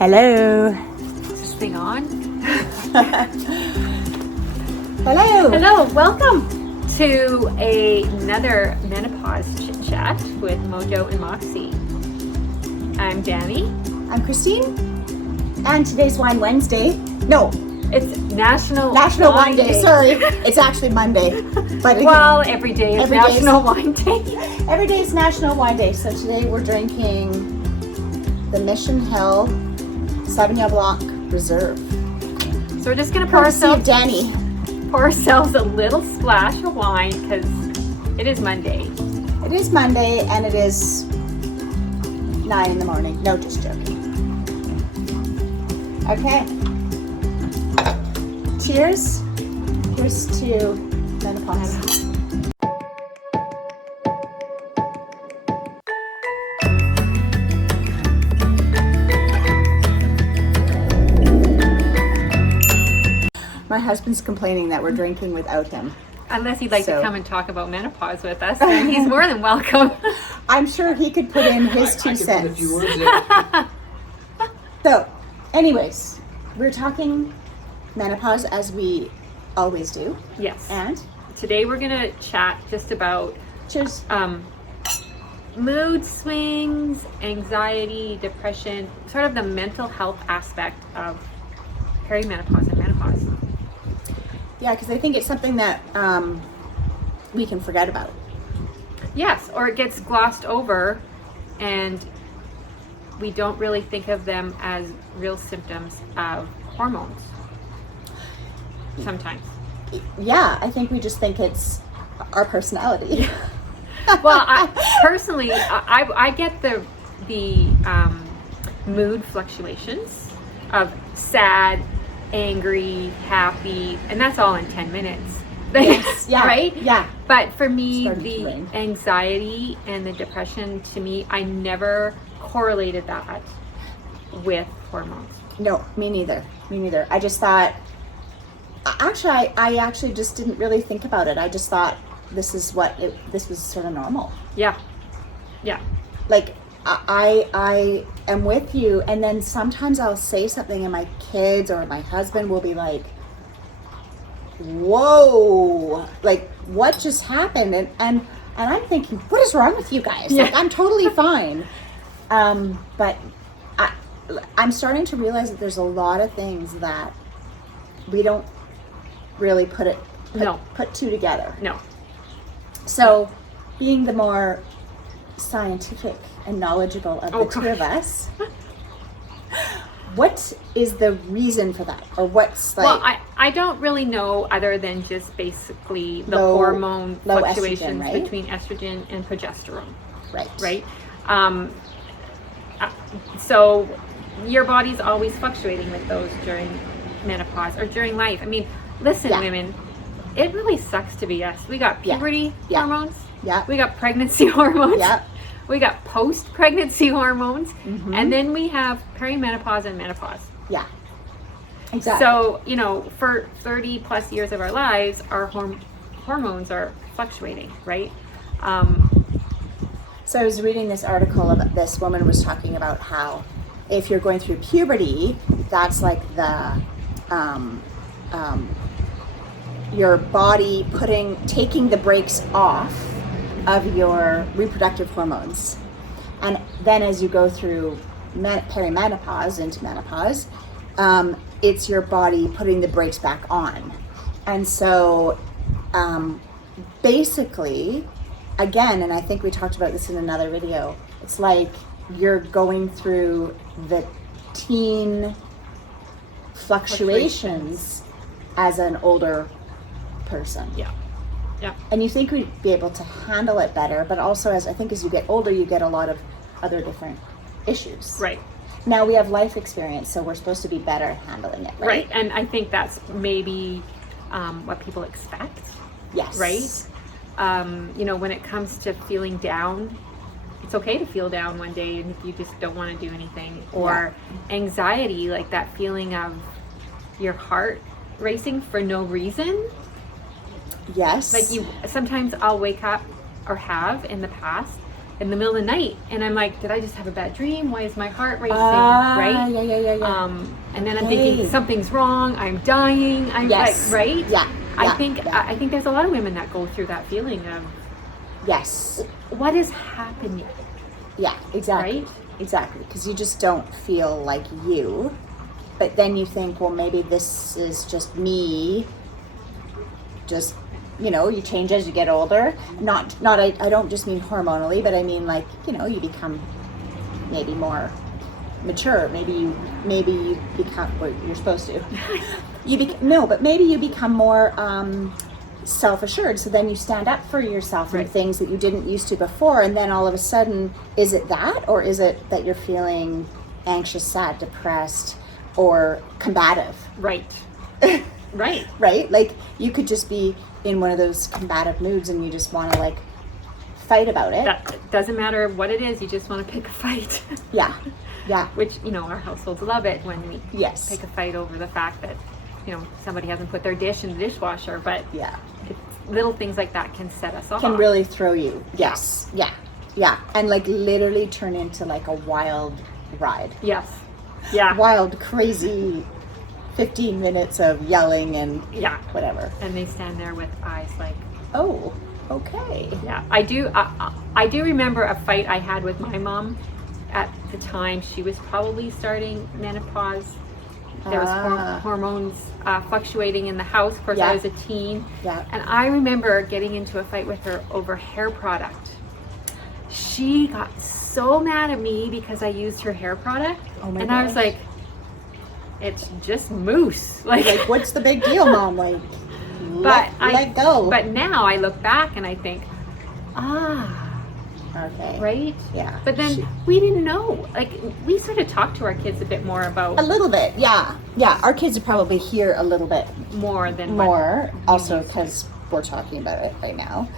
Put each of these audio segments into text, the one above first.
Hello. Is this thing on? Hello. Hello, welcome to another menopause chit chat with Mojo and Moxie. I'm Danny. I'm Christine. And today's Wine Wednesday. No, It's National Wine Day. Sorry, it's actually Monday. But Well, every day is National Wine Day. Every day is National Wine Day. So today we're drinking the Mission Hill Sauvignon Blanc Reserve. So we're just gonna pour Courtesy of Danny. ourselves a little splash of wine because it is Monday. It is Monday and it is 9 in the morning. No, just joking. Okay. Cheers. Here's to menopause. My husband's complaining that we're drinking without him. Unless he'd like to come and talk about menopause with us, then he's more than welcome. I'm sure he could put in his 2 cents. Put a few words in. So, anyways, we're talking menopause as we always do. Yes. And Today we're gonna chat just about cheers. mood swings, anxiety, depression, sort of the mental health aspect of perimenopause and menopause. Yeah, because I think it's something that we can forget about. Yes, or it gets glossed over and we don't really think of them as real symptoms of hormones sometimes. Yeah, I think we just think it's our personality. Well, personally, I get the mood fluctuations of sad, angry, happy, and that's all in 10 minutes. Yes, yeah, right? Yeah. But for me, Starting to the rain. anxiety and the depression, to me, I never correlated that with hormones. No, me neither. Me neither. I just thought, actually, I actually just didn't really think about it. I just thought this was sort of normal. Yeah. Yeah. Like, I am with you, and then sometimes I'll say something and my kids or my husband will be like, whoa, like what just happened? And I'm thinking, what is wrong with you guys? Yeah. Like, I'm totally fine. But I'm starting to realize that there's a lot of things that we don't really put two together. No. So being the more scientific and knowledgeable of the two of us, what is the reason for that? Or what's like... Well, I don't really know other than just basically the Low hormone estrogen, fluctuations right? between estrogen and progesterone. Right. So your body's always fluctuating with those during menopause or during life. I mean, listen, Yeah. women, it really sucks to be us. We got puberty Yeah. hormones. Yeah. We got pregnancy hormones. Yeah. We got post-pregnancy hormones. Mhm. And then we have perimenopause and menopause. Yeah. Exactly. So, for 30 plus years of our lives, our hormones are fluctuating, right? So I was reading this article about this woman was talking about how if you're going through puberty, that's like the your body taking the brakes off of your reproductive hormones, and then as you go through perimenopause into menopause, it's your body putting the brakes back on. And so basically, again, and I think we talked about this in another video, it's like you're going through the teen fluctuations as an older person. Yeah. Yeah. And you think we'd be able to handle it better, but also as you get older, you get a lot of other different issues. Right. Now we have life experience, so we're supposed to be better at handling it, right? Right. And I think that's maybe what people expect. Yes. Right? When it comes to feeling down, it's okay to feel down one day and if you just don't want to do anything. Or anxiety, like that feeling of your heart racing for no reason. Yes. Like sometimes I'll wake up or have in the past in the middle of the night, and I'm like, did I just have a bad dream? Why is my heart racing? Right? Yeah. And then I'm thinking something's wrong. I'm dying. I'm Yes. like, right? Yeah. I think there's a lot of women that go through that feeling of, yes, what is happening? yeah, exactly. Right? Exactly, because you just don't feel like you, but then you think, well, maybe this is just me. Just, you change as you get older. I don't just mean hormonally, but I mean, like, you become maybe more mature. Maybe you become, well, you're supposed to. But maybe you become more self-assured. So then you stand up for yourself in things that you didn't used to before. And then all of a sudden, is it that, or is it that you're feeling anxious, sad, depressed, or combative? Right. Right. Right? Like, you could just be in one of those combative moods and you just want to, like, fight about it. That doesn't matter what it is, you just want to pick a fight. Yeah. Which, our households love it when we pick a fight over the fact that, somebody hasn't put their dish in the dishwasher, but little things like that can set us off. Can really throw you. Yes. Yeah. And, like, literally turn into, like, a wild ride. Yes. Yeah. Wild, crazy 15 minutes of yelling and whatever. And they stand there with eyes like, oh, okay. Yeah, I do remember a fight I had with my mom at the time. She was probably starting menopause. There was hormones fluctuating in the house. Of course, I was a teen. Yeah. And I remember getting into a fight with her over hair product. She got so mad at me because I used her hair product. Oh my and gosh. I was like, it's just mousse. Like, what's the big deal, Mom? Like, let go. But now I look back and I think, okay. Right? Yeah. But then we didn't know. Like, we sort of talked to our kids a bit more about... A little bit, yeah. Yeah, our kids probably hear a little bit more than also because we're talking about it right now.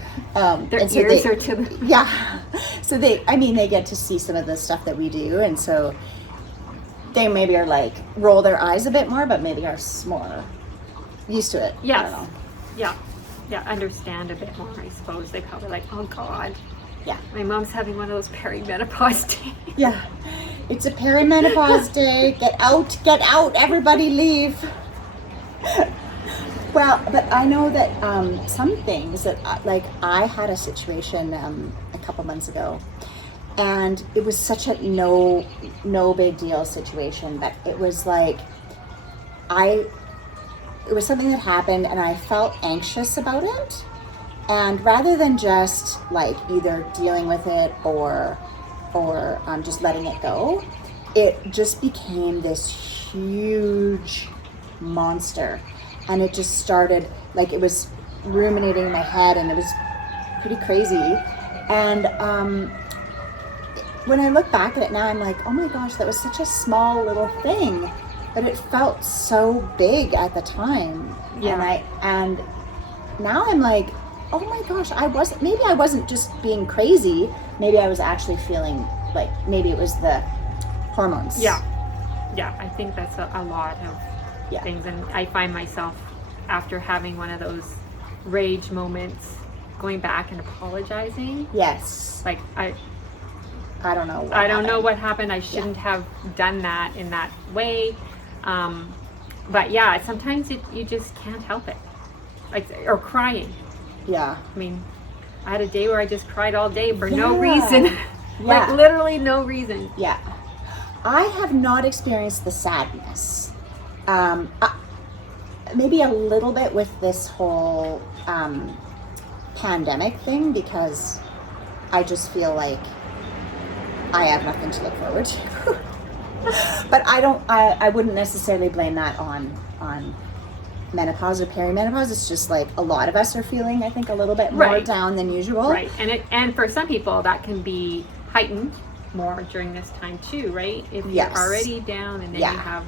Their ears are to the... Yeah. So they get to see some of the stuff that we do, and so they maybe are like, roll their eyes a bit more, but maybe are more used to it. Yes. I don't know. Yeah, understand a bit more, I suppose. They probably like, oh God. Yeah. My mom's having one of those perimenopause days. Yeah. It's a perimenopause day. Get out, everybody leave. Well, but I know that some things that, like, I had a situation a couple months ago, and it was such a no big deal situation, but it was like, it was something that happened and I felt anxious about it. And rather than just, like, either dealing with it or just letting it go, it just became this huge monster. And it just started, like, it was ruminating in my head, and it was pretty crazy. And when I look back at it now, I'm like, oh my gosh, that was such a small little thing, but it felt so big at the time. Yeah. And now I'm like, oh my gosh, I wasn't just being crazy. Maybe I was actually feeling like maybe it was the hormones. Yeah, I think that's a lot of things. And I find myself, after having one of those rage moments, going back and apologizing. Yes. Like, I don't know what happened. I shouldn't have done that in that way. But yeah, sometimes you just can't help it. Like, or crying. Yeah. I mean, I had a day where I just cried all day for no reason. Yeah. Like, literally no reason. Yeah. I have not experienced the sadness. Maybe a little bit with this whole pandemic thing, because I just feel like I have nothing to look forward to. But I wouldn't necessarily blame that on menopause or perimenopause. It's just like a lot of us are feeling, I think, a little bit more down than usual. Right. And for some people that can be heightened more during this time too, right? If you're already down and then you have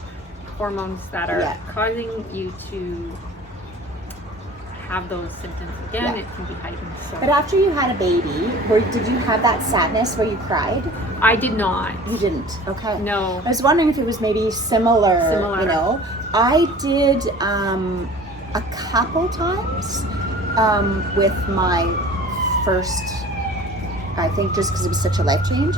hormones that are causing you to have those symptoms again, it can be heightened. So. But after you had a baby, did you have that sadness where you cried? I did not. You didn't? Okay. No. I was wondering if it was maybe similar. You know, I did a couple times with my first I think just because it was such a life change.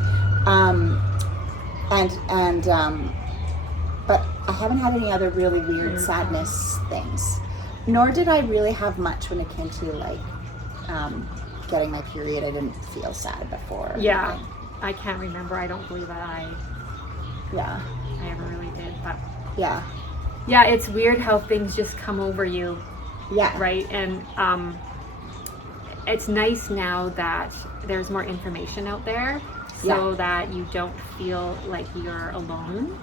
But I haven't had any other really weird sadness things. Nor did I really have much when it came to like getting my period. I didn't feel sad before. Yeah. Anything. I can't remember. I don't believe that I ever really did. But Yeah. yeah, it's weird how things just come over you, Yeah. right? And it's nice now that there's more information out there, so that you don't feel like you're alone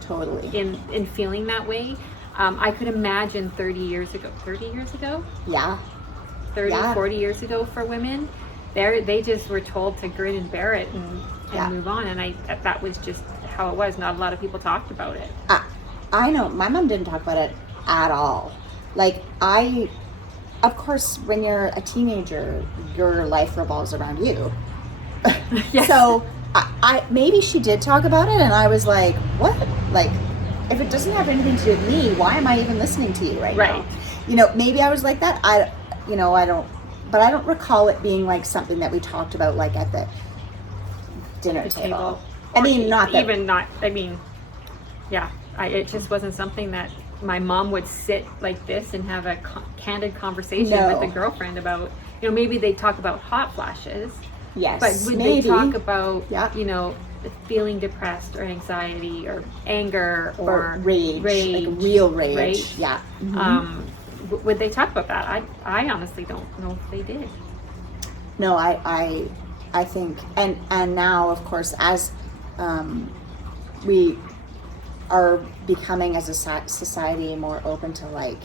Totally. in feeling that way. I could imagine 30 years ago, Yeah. 40 years ago for women, they just were told to grin and bear it and move on. And that was just how it was. Not a lot of people talked about it. I know my mom didn't talk about it at all. Like of course, when you're a teenager, your life revolves around you. Yes. So I maybe she did talk about it, and I was like, what? Like, if it doesn't have anything to do with me, why am I even listening to you right now? You know, maybe I was like that. I don't recall it being like something that we talked about like at the dinner table. I mean, it just wasn't something that my mom would sit like this and have a candid conversation with a girlfriend about. You know, maybe they talk about hot flashes. Yes, but would they talk about, you know, feeling depressed or anxiety or anger or rage, like real rage? Right? Yeah. Mm-hmm. Would they talk about that? I honestly don't know if they did. No, I think, and now, of course, as we are becoming as a society more open to like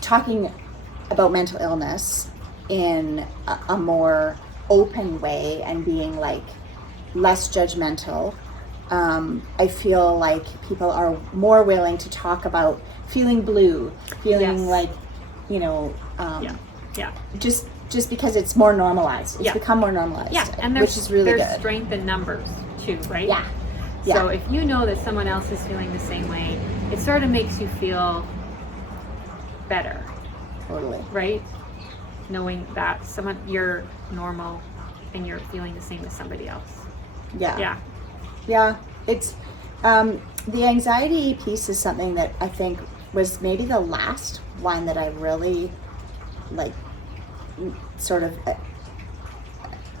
talking about mental illness in a more open way and being like less judgmental, I feel like people are more willing to talk about feeling blue, feeling like, you know, just because it's more normalized. It's become more normalized, which is really good. There's strength in numbers too, right? Yeah. So if you know that someone else is feeling the same way, it sort of makes you feel better. Totally. Right? Knowing that you're normal and you're feeling the same as somebody else. Yeah. It's the anxiety piece is something that I think was maybe the last one that I really like sort of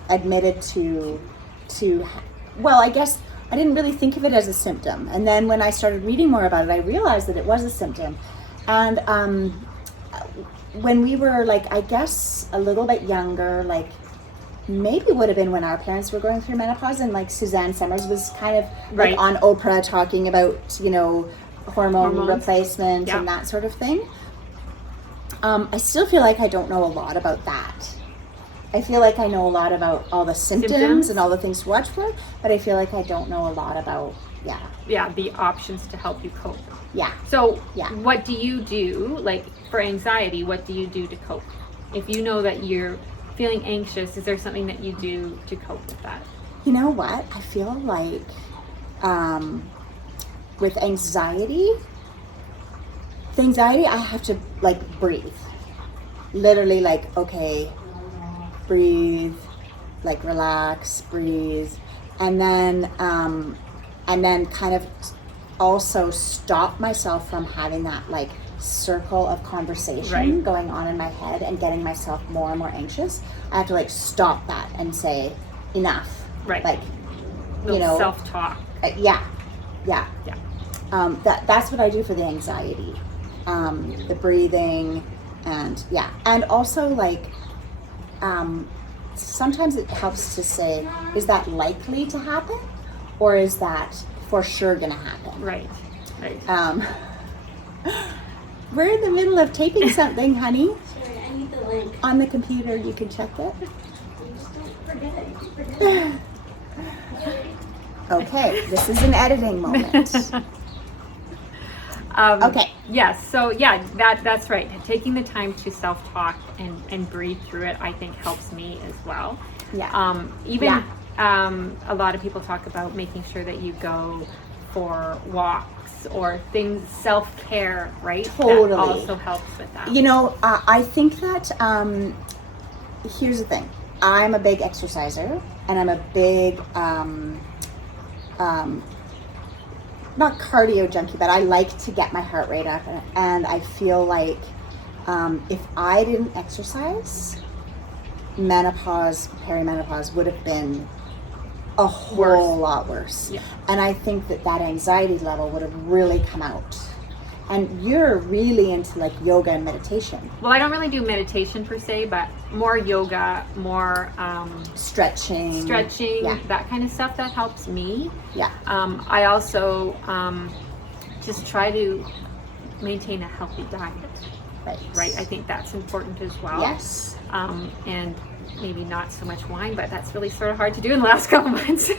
admitted to well, I guess I didn't really think of it as a symptom, and then when I started reading more about it, I realized that it was a symptom. And when we were like, I guess a little bit younger, like maybe would have been when our parents were going through menopause, and like Suzanne Summers was kind of like on Oprah talking about, you know, hormone replacement and that sort of thing. I still feel like I don't know a lot about that. I feel like I know a lot about all the symptoms and all the things to watch for, but I feel like I don't know a lot about the options to help you cope. So what do you do, like for anxiety, what do you do to cope? If you know that you're feeling anxious, is there something that you do to cope with that? You know what? I feel like with anxiety, I have to like breathe. Literally like, okay, breathe, like relax, breathe. And then kind of also stop myself from having that like circle of conversation going on in my head and getting myself more and more anxious. I have to like stop that and say enough. Like, you know, self-talk. That's what I do for the anxiety. The breathing and also like sometimes it helps to say, is that likely to happen, or is that for sure gonna happen? Right. We're in the middle of taping something, honey. Sorry, I need the link. On the computer, you can check it. Just don't forget it. Okay, this is an editing moment. Okay. Yes. So that's right. Taking the time to self-talk and breathe through it, I think, helps me as well. A lot of people talk about making sure that you go for walks or things, self-care, right? Totally. That also helps with that. You know, I think that here's the thing. I'm a big exerciser, and I'm a big, not cardio junkie, but I like to get my heart rate up. And I feel like if I didn't exercise, menopause, perimenopause would have been a whole lot worse. Yeah. And I think that anxiety level would have really come out. And you're really into like yoga and meditation. Well, I don't really do meditation per se, but more yoga, more Stretching. Yeah. that kind of stuff that helps me. Yeah. I also just try to maintain a healthy diet. Right. I think that's important as well. Yes. And maybe not so much wine, but that's really sort of hard to do in the last couple months.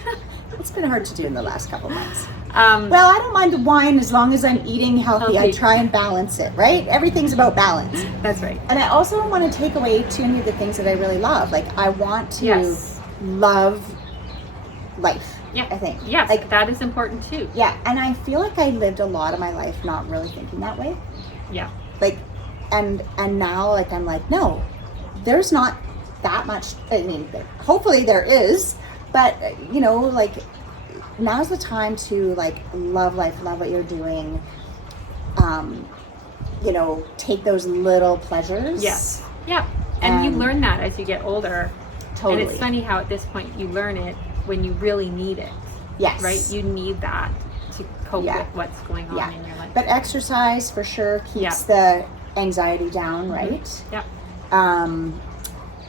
It's been hard to do in the last couple months. Well, I don't mind the wine as long as I'm eating healthy. I Healthy. try and balance it, right? Everything's about balance. that's right. And I also don't want to take away too many of the things that I really love. Like, I want to Yes. love life. Yeah. I think. Yes, Like, that is important too. yeah. And I feel like I lived a lot of my life not really thinking that way. Yeah. Like, and now, like, I'm like, no, there's not that much. I mean, hopefully there is, but you know, like, now's the time to like love life, love what you're doing. You know, take those little pleasures. Yes. Yeah. And you learn that as you get older. Totally. And it's funny how at this point you learn it when you really need it. Yes. Right? You need that to cope Yeah. with what's going on Yeah. in your life. But exercise for sure keeps the anxiety down, right? Yeah.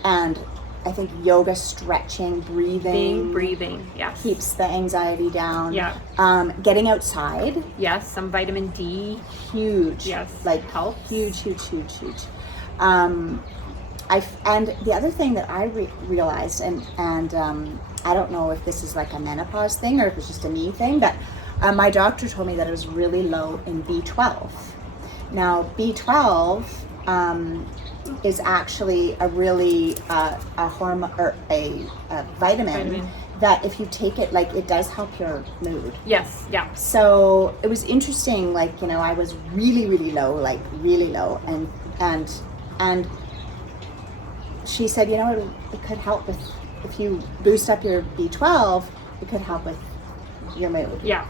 And I think yoga, stretching, Breathing. Yes. keeps the anxiety down. Yeah. Getting outside, Yes. Some vitamin D. huge. Yes. Like Helps. huge. And the other thing that I realized, and I don't know if this is like a menopause thing or if it's just a me thing, but my doctor told me that it was really low in B12. Now B12 is actually a really a hormone or a vitamin that if you take it, like, it does help your mood. Yes. Yeah. So it was interesting, like, you know, I was really low, and she said, you know, it could help with, if you boost up your B12, it could help with your mood. Yeah.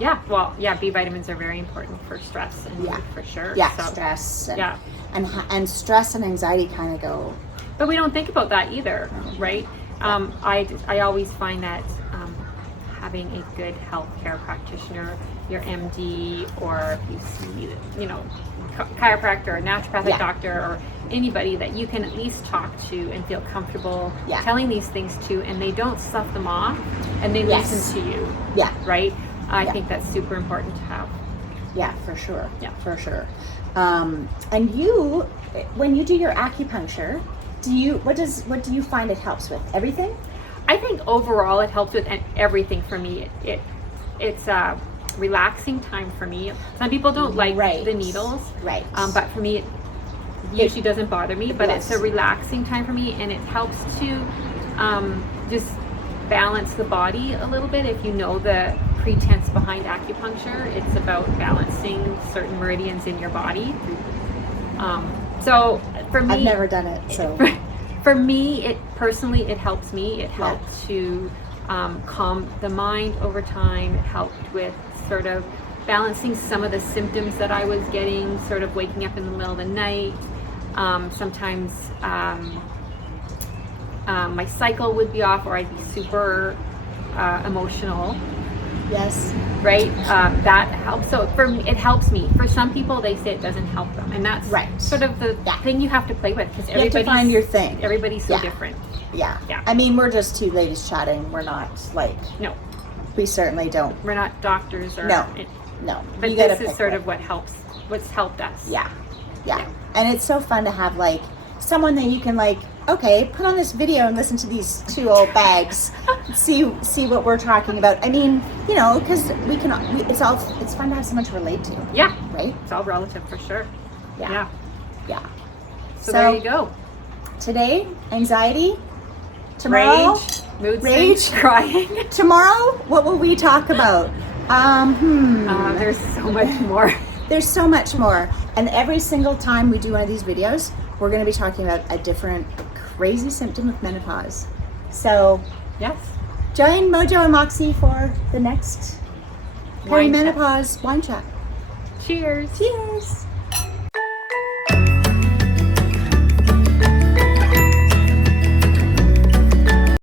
Yeah. Well, yeah, B vitamins are very important for stress and Yeah. mood for sure. Yeah, So, stress. And, yeah. and stress and anxiety kind of go. But we don't think about that either, right? I always find that having a good healthcare practitioner, your MD, or if you see, you know, chiropractor or naturopathic Yeah. doctor or anybody that you can at least talk to and feel comfortable Yeah. telling these things to, and they don't slough them off and they Yes. listen to you, Yeah, right? I Yeah. think that's super important to have. yeah, for sure. Yeah. For sure. And you, when you do your acupuncture, what do you find it helps with? Everything? I think overall it helps with everything for me. It's a relaxing time for me. Some people don't like Right. the needles, Right. but for me it usually doesn't bother me. But Yes. it's a relaxing time for me, and it helps to just balance the body a little bit. If you know the pretense behind acupuncture, it's about balancing certain meridians in your body. So for me, I've never done it, so. for me, it helps me. It helped to calm the mind over time. It helped with sort of balancing some of the symptoms that I was getting, sort of waking up in the middle of the night. Sometimes my cycle would be off, or I'd be super emotional. Yes. Right? That helps. So for me, it helps me. For some people, they say it doesn't help them, and that's Right. sort of the Yeah. thing you have to play with, because You have to find your thing. Everybody's so Yeah. different. Yeah. Yeah. I mean, we're just two ladies chatting. We're not like, No, we certainly don't. we're not doctors or No. No. but You gotta this is pick sort one. of what's helped us. Yeah. And it's so fun to have like someone that you can like, okay, put on this video and listen to these two old bags, see what we're talking about. I mean, you know, because it's fun to have someone to relate to, Yeah, right? it's all relative for sure. Yeah. So there you go. Today, anxiety. Tomorrow, Rage, mood Rage. swings, crying. Tomorrow, what will we talk about? There's so much more. There's so much more. And every single time we do one of these videos, we're going to be talking about a different crazy symptom of menopause. So Yes. join Mojo and Moxie for the next Wine chat. perimenopause wine chat. Cheers. Cheers.